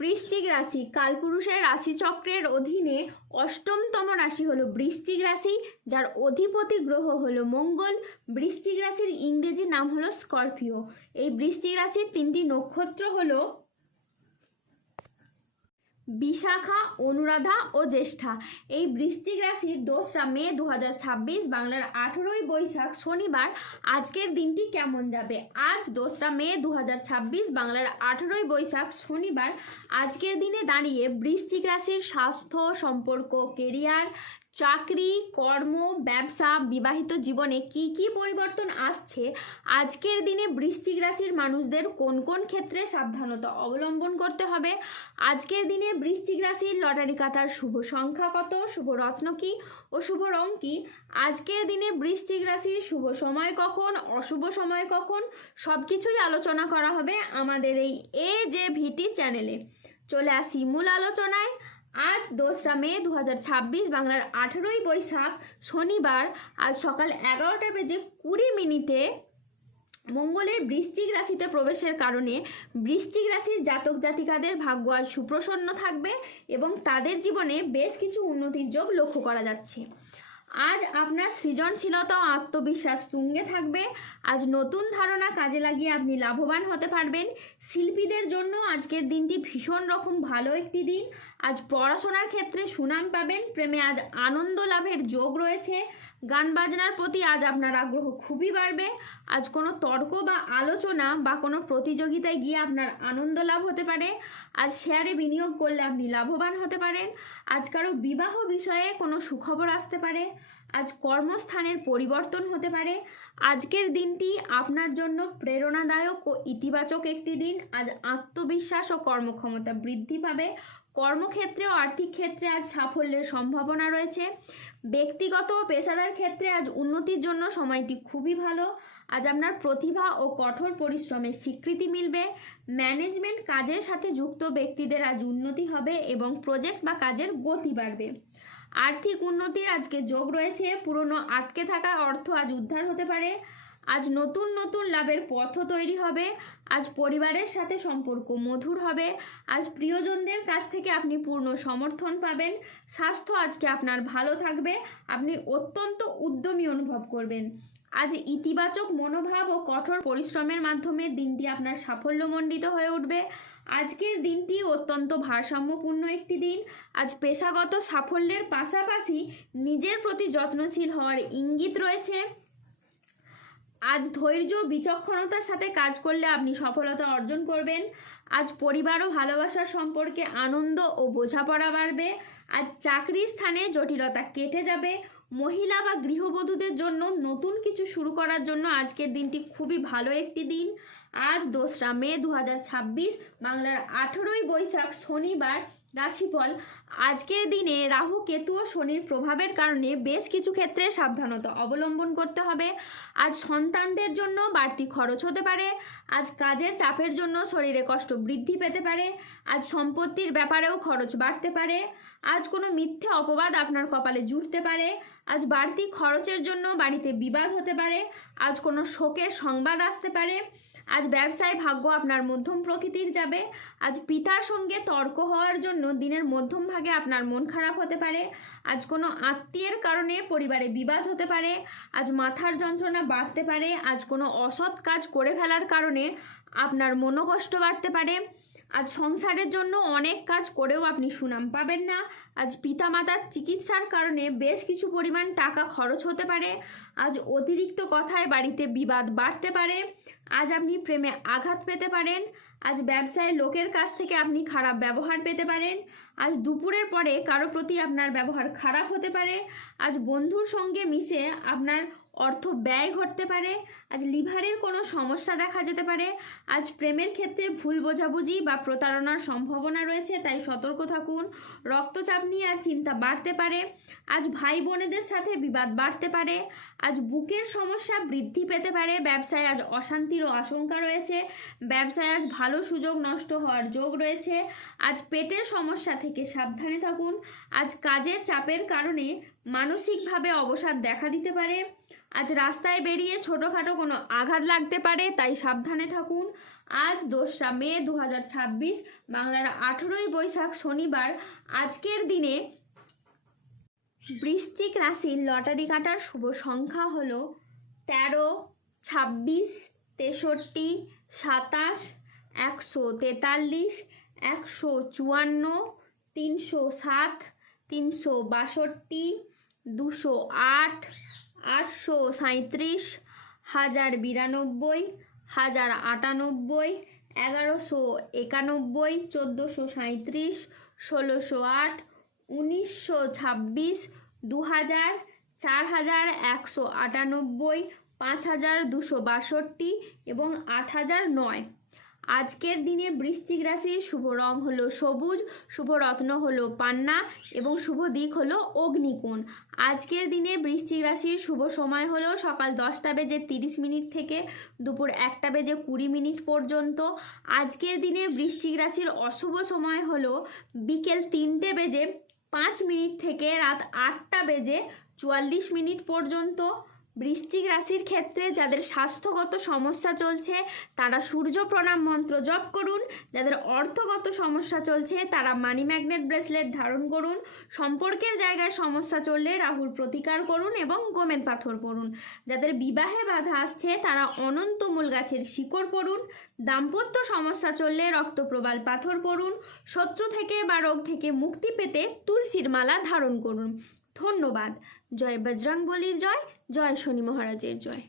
বৃশ্চিক রাশি কালপুরুষের রাশিচক্রের অধীনে অষ্টমতম রাশি হলো বৃশ্চিক রাশি, যার অধিপতি গ্রহ হলো মঙ্গল। বৃশ্চিক রাশির ইংরেজি নাম হলো স্করপিও। এই বৃশ্চিক রাশির তিনটি নক্ষত্র হলো বিশাখা, অনুরাধা ও জ্যেষ্ঠা। এই বৃশ্চিক রাশির 2রা মে 2026 বাংলার 18ই বৈশাখ শনিবার আজকের দিনটি কেমন যাবে। আজ 2রা মে 2026 বাংলার 18ই বৈশাখ শনিবার আজকের দিনে দাঁড়িয়ে বৃশ্চিক রাশির স্বাস্থ্য, সম্পর্ক, কেরিয়ার, চাকরি, কর্ম, ব্যবসা, বিবাহিত জীবনে কি কি পরিবর্তন আসছে, আজকের দিনে বৃশ্চিক রাশির মানুষদের কোন কোন ক্ষেত্রে সাবধানতা অবলম্বন করতে হবে, আজকের দিনে বৃশ্চিক রাশির লটারি কাটার শুভ সংখ্যা কত, শুভ রত্ন কি ও শুভ রং কি, আজকের দিনে বৃশ্চিক রাশির শুভ সময় কখন, অশুভ সময় কখন, সব কিছুই আলোচনা করা হবে আমাদের এই AJVT চ্যানেলে। চলে আসি মূল আলোচনায়। আজ 2রা মে 2026 বাংলার 18ই বৈশাখ শনিবার আজ সকাল 11টা বেজে 20 মিনিটে মঙ্গলের বৃশ্চিক রাশিতে প্রবেশের কারণে বৃশ্চিক রাশির জাতক জাতিকাদের ভাগ্য আজ সুপ্রসন্ন থাকবে এবং তাদের জীবনে বেশ কিছু উন্নতির যোগ লক্ষ্য করা যাচ্ছে। আজ আপনার সৃজনশীলতা ও আত্মবিশ্বাস তুঙ্গে থাকবে। আজ নতুন ধারণা কাজে লাগিয়ে আপনি লাভবান হতে পারবেন। শিল্পীদের জন্য আজকের দিনটি ভীষণ রকম ভালো একটি দিন। আজ পড়াশোনার ক্ষেত্রে সুনাম পাবেন। প্রেমে আজ আনন্দ লাভের যোগ রয়েছে। গান বাজনার প্রতি আজ আপনার আগ্রহ খুবই বাড়বে। আজ কোনো তর্ক বা আলোচনা বা কোনো প্রতিযোগিতায় গিয়ে আপনার আনন্দ লাভ হতে পারে। আজ শেয়ারে বিনিয়োগ করলে আপনি লাভবান হতে পারেন। আজ কারো বিবাহ বিষয়ে কোনো সুখবর আসতে পারে। আজ কর্মস্থানের পরিবর্তন হতে পারে। আজকের দিনটি আপনার জন্য প্রেরণাদায়ক ও ইতিবাচক একটি দিন। আজ আত্মবিশ্বাস ও কর্মক্ষমতা বৃদ্ধি পাবে। কর্মক্ষেত্রে ও আর্থিক ক্ষেত্রে আজ সাফল্যের সম্ভাবনা রয়েছে। ব্যক্তিগত ও পেশাদার ক্ষেত্রে আজ উন্নতির জন্য সময়টি খুবই ভালো। আজ আপনার প্রতিভা ও কঠোর পরিশ্রমের স্বীকৃতি মিলবে। ম্যানেজমেন্ট কাজের সাথে যুক্ত ব্যক্তিদের আজ উন্নতি হবে এবং প্রজেক্ট বা কাজের গতি বাড়বে। আর্থিক উন্নতির আজকে যোগ রয়েছে। পুরনো আটকে থাকা অর্থ আজ উদ্ধার হতে পারে। আজ নতুন নতুন লাভের পথও তৈরি হবে। আজ পরিবারের সাথে সম্পর্ক মধুর হবে। আজ প্রিয়জনদের কাছ থেকে আপনি পূর্ণ সমর্থন পাবেন। স্বাস্থ্য আজকে আপনার ভালো থাকবে। আপনি অত্যন্ত উদ্যমী অনুভব করবেন। আজ ইতিবাচক মনোভাব ও কঠোর পরিশ্রমের মাধ্যমে দিনটি আপনার সাফল্যমণ্ডিত হয়ে উঠবে। আজকের দিনটি অত্যন্ত ভারসাম্যপূর্ণ একটি দিন। আজ পেশাগত সাফল্যের পাশাপাশি নিজের প্রতি যত্নশীল হওয়ার ইঙ্গিত রয়েছে। আজ ধৈর্য বিচক্ষণতার সাথে কাজ করলে আপনি সফলতা অর্জন করবেন। আজ পরিবার ও ভালোবাসার সম্পর্কে আনন্দ ও বোঝাপড়া বাড়বে। আজ চাকরির স্থানে জটিলতা কেটে যাবে। মহিলা বা গৃহবধূদের জন্য নতুন কিছু শুরু করার জন্য আজকের দিনটি খুবই ভালো একটি দিন। আজ 2রা মে 2026 বাংলার 18ই বৈশাখ শনিবার রাশিফল। আজকের দিনে রাহু, কেতু ও শনির প্রভাবের কারণে বেশ কিছু ক্ষেত্রে সাবধানতা অবলম্বন করতে হবে। আজ সন্তানদের জন্য বাড়তি খরচ হতে পারে। আজ কাজের চাপের জন্য শরীরে কষ্ট বৃদ্ধি পেতে পারে। আজ সম্পত্তির ব্যাপারেও খরচ বাড়তে পারে। আজ কোনো মিথ্যে অপবাদ আপনার কপালে জুটতে পারে। আজ বাড়তি খরচের জন্য বাড়িতে বিবাদ হতে পারে। আজ কোনো শোকের সংবাদ আসতে পারে। আজ ব্যবসায় ভাগ্য আপনার মধ্যম প্রকৃতির যাবে। আজ পিতার সঙ্গে তর্ক হওয়ার জন্য দিনের মধ্যম ভাগে আপনার মন খারাপ হতে পারে। আজ কোনো আত্মীয়ের কারণে পরিবারে বিবাদ হতে পারে। আজ মাথার যন্ত্রণা বাড়তে পারে। আজ কোনো অসৎ কাজ করে ফেলার কারণে আপনার মনোকষ্ট বাড়তে পারে। আজ সংসারের জন্য অনেক কাজ করেও আপনি সুনাম পাবেন না। আজ পিতামাতার চিকিৎসার কারণে বেশ কিছু পরিমাণ টাকা খরচ হতে পারে। আজ অতিরিক্ত কথায় বাড়িতে বিবাদ বাড়তে পারে। আজ আপনি প্রেমে আঘাত পেতে পারেন। আজ ব্যবসায় লোকের কাছ থেকে আপনি খারাপ ব্যবহার পেতে পারেন। আজ দুপুরের পরে কারো প্রতি আপনার ব্যবহার খারাপ হতে পারে। আজ বন্ধুর সঙ্গে মিশে আপনার অর্থ ব্যয় ঘটতে পারে। আজ লিভারের কোনো সমস্যা দেখা যেতে পারে। আজ প্রেমের ক্ষেত্রে ভুল বোঝাবুঝি বা প্রতারণার সম্ভাবনা রয়েছে, তাই সতর্ক থাকুন। রক্তচাপ নিয়ে আজ চিন্তা বাড়তে পারে। আজ ভাই বোনেদের সাথে বিবাদ বাড়তে পারে। আজ বুকের সমস্যা বৃদ্ধি পেতে পারে। ব্যবসায় আজ অশান্তিরও আশঙ্কা রয়েছে। ব্যবসায় আজ ভালো সুযোগ নষ্ট হওয়ার যোগ রয়েছে। আজ পেটের সমস্যা থেকে সাবধানে থাকুন। আজ কাজের চাপের কারণে মানসিকভাবে অবসাদ দেখা দিতে পারে। আজ রাস্তায় বেরিয়ে ছোটোখাটো কোনো আঘাত লাগতে পারে, তাই সাবধানে থাকুন। আজ 2রা মে 2026, বাংলার 18ই বৈশাখ শনিবার। আজকের দিনে বৃশ্চিক রাশির লটারি কাটার শুভ সংখ্যা হলো 13, 26, 63, 27, 143, 154, 307, 362, 208, 837, 1092, 1098, 1191, 1437, 1608, 1926, 2000, 4198, 5262 এবং 8009। আজকের দিনে বৃশ্চিক রাশির শুভ রং হলো সবুজ, শুভ রত্ন হলো পান্না এবং শুভ দিক হলো অগ্নিকোণ। আজকের দিনে বৃশ্চিক রাশির শুভ সময় হলো সকাল 10:30 থেকে দুপুর 1:20 পর্যন্ত। আজকের দিনে বৃশ্চিক রাশির অশুভ সময় হলো বিকেল 3:05 থেকে রাত 8:44 পর্যন্ত। বৃশ্চিক রাশির ক্ষেত্রে যাদের স্বাস্থ্যগত সমস্যা চলছে তারা সূর্য প্রণাম মন্ত্র জপ করুন। যাদের অর্থগত সমস্যা চলছে তারা মানি ম্যাগনেট ব্রেসলেট ধারণ করুন। সম্পর্কের জায়গায় সমস্যা চললে রাহুর প্রতিকার করুন এবং গোমেদ পাথর পড়ুন। যাদের বিবাহে বাধা আসছে তারা অনন্ত মূল গাছের শিকড় পড়ুন। দাম্পত্য সমস্যা চললে রক্তপ্রবাল পাথর পড়ুন। শত্রু থেকে বা রোগ থেকে মুক্তি পেতে তুলসীর মালা ধারণ করুন। ধন্যবাদ। জয় বজরংবলীর জয়, জয় শনি মহারাজের জয়।